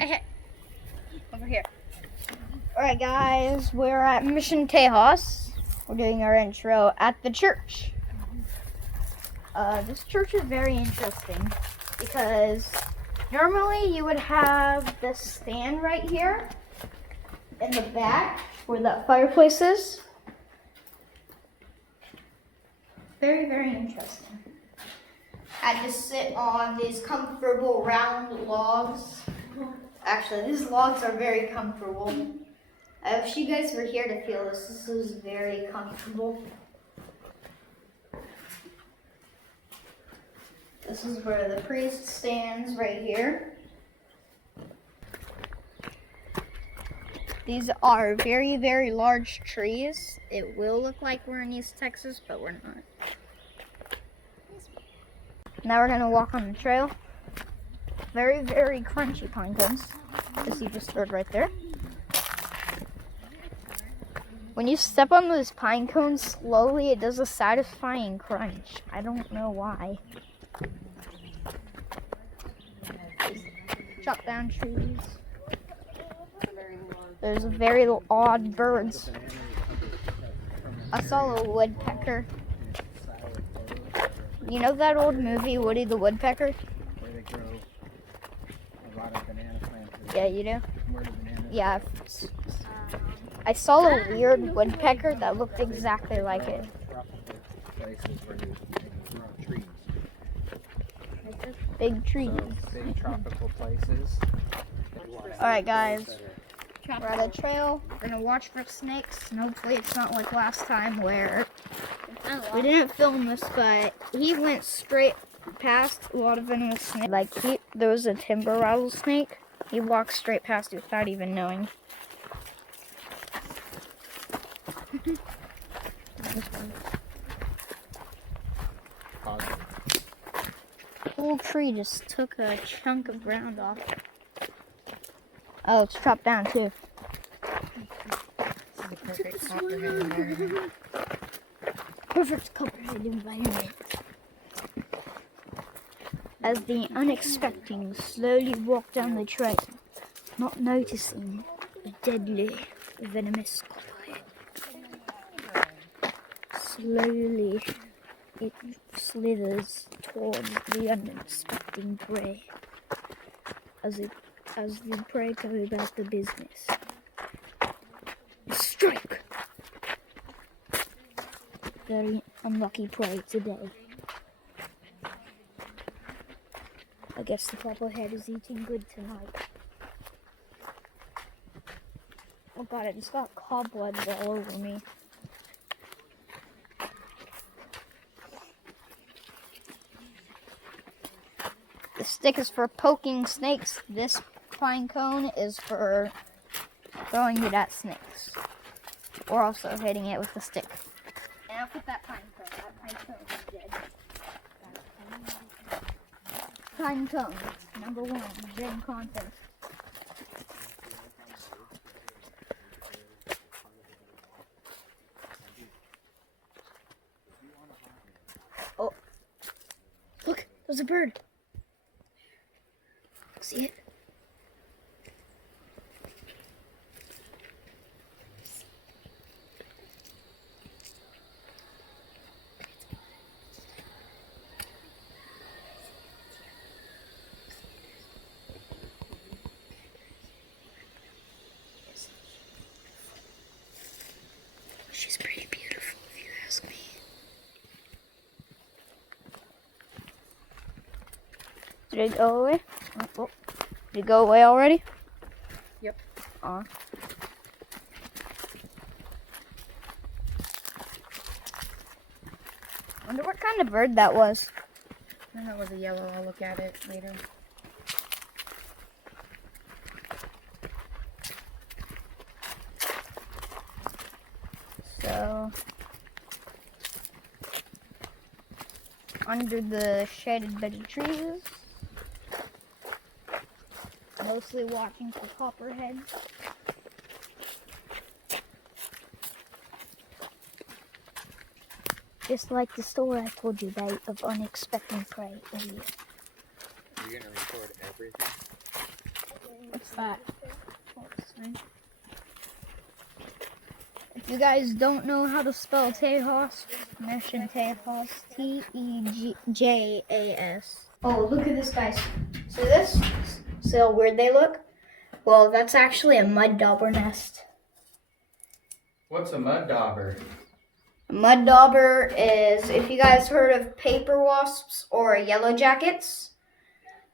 Over here. Alright guys, we're at Mission Tejas. We're doing our intro at the church. This church is very interesting because normally you would have this stand right here in the back where that fireplace is. Very, very interesting. I just sit on these comfortable round logs. Actually, these logs are very comfortable. I wish you guys were here to feel this. This is very comfortable. This is where the priest stands right here. These are very, very large trees. It will look like we're in East Texas, but we're not. Now we're gonna walk on the trail. Very, very crunchy pine cones, as you just heard right there. When you step on those pine cones slowly, it does a satisfying crunch. I don't know why. Chop down trees. There's very odd birds. I saw a woodpecker. You know that old movie, Woody the Woodpecker? Where they grow a lot of banana plants. Yeah, you do? Where the bananas Yeah. I saw a weird woodpecker that looked exactly like it. places where they grow trees. Big trees. So, big tropical places. Alright guys, we're at a trail. We're gonna watch for snakes, and hopefully it's not like last time where we didn't film this, but he went straight past a lot of venomous snakes. Like there was a timber rattlesnake. He walked straight past it without even knowing. The whole tree just took a chunk of ground off. Oh, it's chopped down too. Perfect copperhead environment. As the unexpected slowly walked down the trail, not noticing a deadly, venomous copperhead. Slowly, it slithers towards the unexpected prey. As the prey go about the business. Strike! Very unlucky prey today. I guess the copperhead is eating good tonight. Oh god, I just got cobwebs all over me. The stick is for poking snakes. This pine cone is for throwing it at snakes. Or also hitting it with the stick. And I'll put that pine cone. That pine cone is dead. Pine cone, number 1, dead contest. Oh, look, there's a bird. See it? She's pretty beautiful, if you ask me. Did it go away? Oh. Did it go away already? Yep. Wonder what kind of bird that was. I know it was a yellow. I'll look at it later. So, under the shaded bed of trees, mostly watching for copperheads. Just like the story I told you about of unexpected prey earlier. You're gonna record everything? What's back. If you guys don't know how to spell Tejas, Mission Tejas, Tejas. Oh, look at this, guys. See this? See how weird they look? Well, that's actually a mud dauber nest. What's a mud dauber? A mud dauber is, if you guys heard of paper wasps or yellow jackets,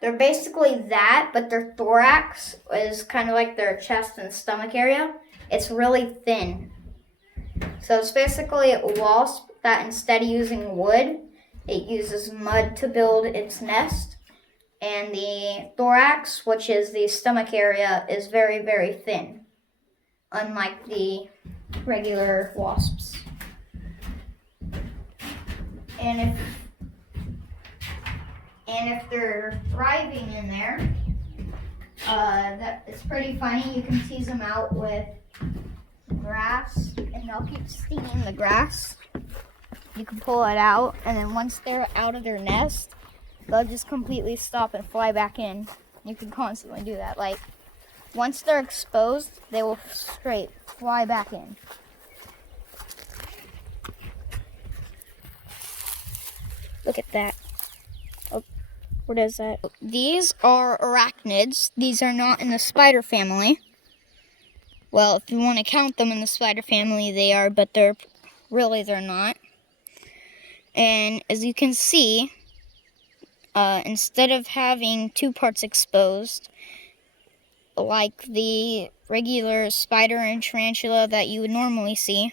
they're basically that, but their thorax is kind of like their chest and stomach area. It's really thin. So it's basically a wasp that instead of using wood, it uses mud to build its nest. And the thorax, which is the stomach area, is very, very thin, unlike the regular wasps. And if they're thriving in there, it's pretty funny. You can tease them out with grass, and they'll keep stinging the grass. You can pull it out, and then once they're out of their nest, they'll just completely stop and fly back in. You can constantly do that. Like, once they're exposed, they will straight fly back in. Look at that. Oh, what is that? These are arachnids. These are not in the spider family. Well, if you want to count them in the spider family, they are, but they're not. And as you can see, instead of having two parts exposed, like the regular spider and tarantula that you would normally see,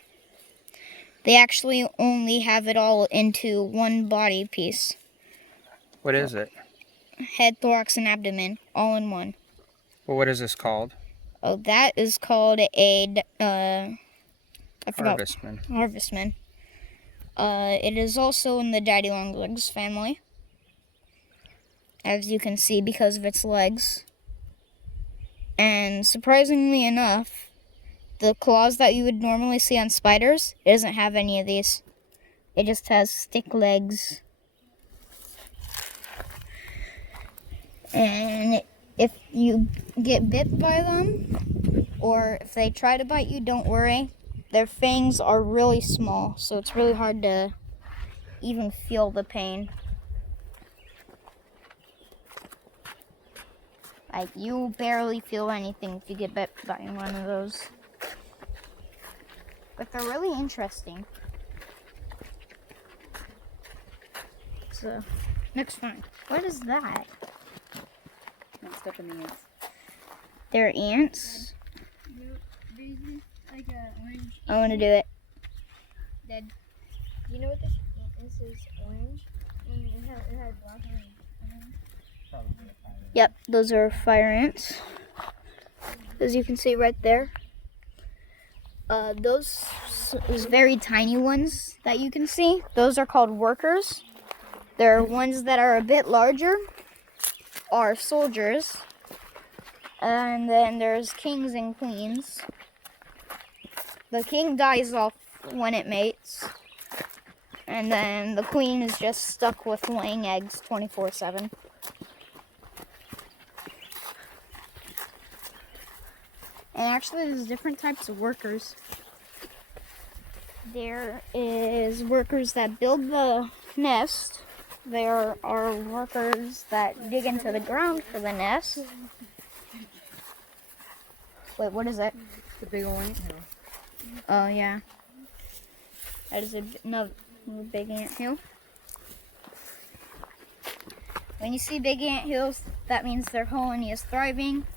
they actually only have it all into one body piece. What is it? Head, thorax, and abdomen, all in one. Well, what is this called? Oh, that is called a, Harvestman. Harvestman. It is also in the daddy long legs family, as you can see, because of its legs. And surprisingly enough, the claws that you would normally see on spiders, it doesn't have any of these. It just has stick legs. And if you get bit by them, or if they try to bite you, don't worry. Their fangs are really small, so it's really hard to even feel the pain. Like, you barely feel anything if you get bit by one of those. But they're really interesting. So, next one. What is that? Don't step in the ants. They're ants. Like a orange. I want to do it. Dead. You know what this ant is? It's orange. And it had black on it. Yep, those are fire ants. As you can see right there. Those very tiny ones that you can see, those are called workers. There are ones that are a bit larger, are soldiers. And then there's kings and queens. The king dies off when it mates. And then the queen is just stuck with laying eggs 24/7. And actually, there's different types of workers. There is workers that build the nest. There are workers that dig into the ground for the nest. Wait, what is that? The big old ant hill. Oh, yeah. That is another big ant hill. When you see big ant hills, that means their colony is thriving.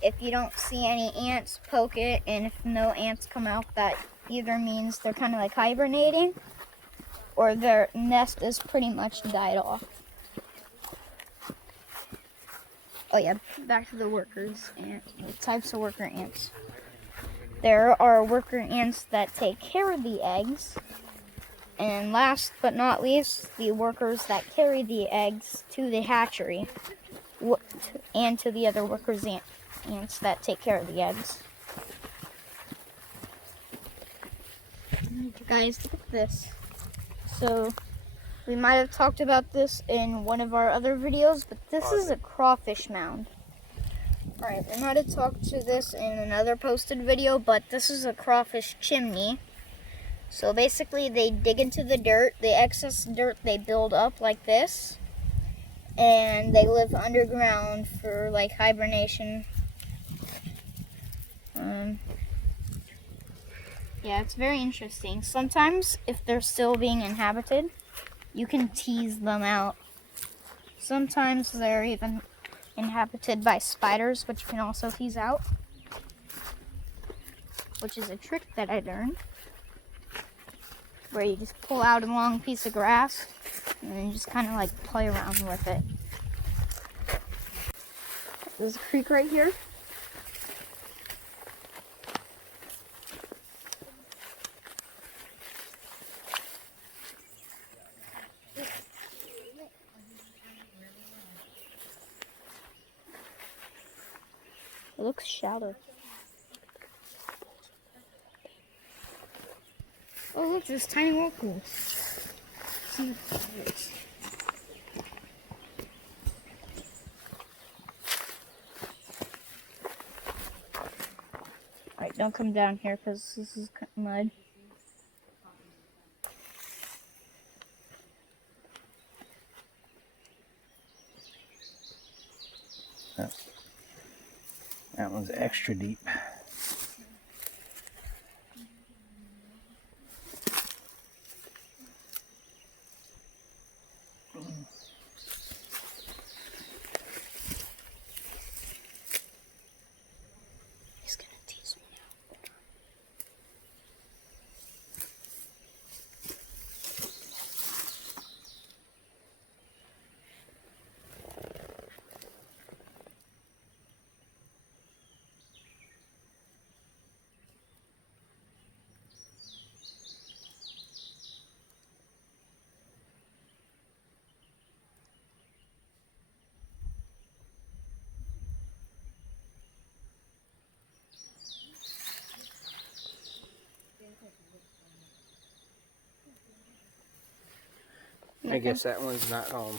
If you don't see any ants, poke it, and if no ants come out, that either means they're kind of like hibernating, or their nest is pretty much died off. Oh yeah, back to the workers and the types of worker ants. There are worker ants that take care of the eggs, and last but not least, the workers that carry the eggs to the hatchery, and to the other workers ants that take care of the eggs. Guys, look at this. So, we might have talked about this in one of our other videos, but this is a crawfish mound. Alright, we might have talked to this in another posted video, but this is a crawfish chimney. So basically they dig into the dirt, the excess dirt they build up like this, and they live underground for like hibernation. Yeah, it's very interesting. Sometimes if they're still being inhabited, you can tease them out. Sometimes they're even inhabited by spiders, which you can also tease out, which is a trick that I learned, where you just pull out a long piece of grass and then you just kind of like play around with it. There's a creek right here. It looks shallow. Oh look, there's tiny whirlpools. See what it is. Alright, don't come down here because this is mud. That one's extra deep. He's gonna tease me I guess that one's not home.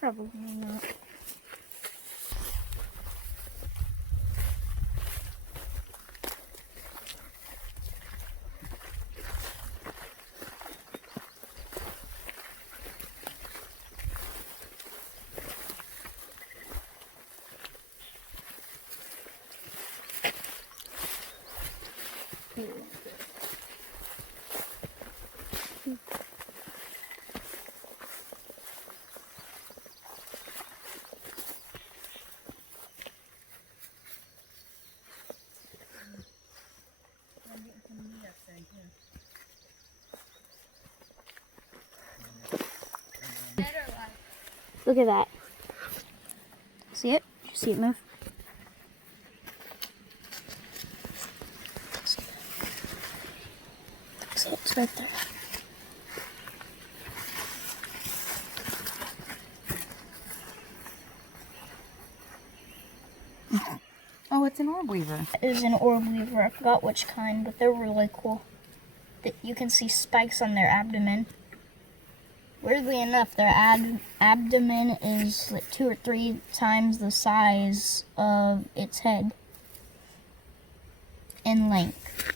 Probably not. Look at that. See it? Did you see it move? So it's right there. Oh, it's an orb weaver. It is an orb weaver. I forgot which kind, but they're really cool. You can see spikes on their abdomen. Weirdly enough, their abdomen is like 2 or 3 times the size of its head in length.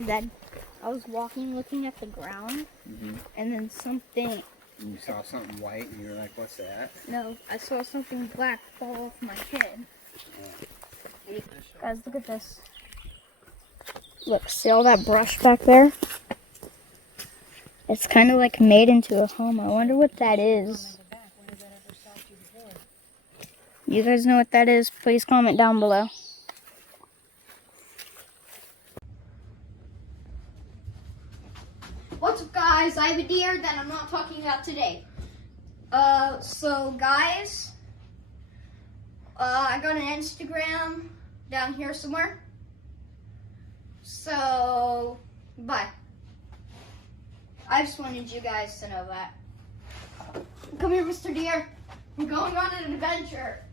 Then I was walking, looking at the ground, and then something. You saw something white and you were like, what's that? No, I saw something black fall off my head. Yeah. Guys, look at this. Look, see all that brush back there? It's kind of like made into a home. I wonder what that is. You guys know what that is? Please comment down below. What's up, guys? I have a deer that I'm not talking about today. So guys, I got an Instagram down here somewhere. So, bye. I just wanted you guys to know that. Come here, Mr. Deer. We're going on an adventure.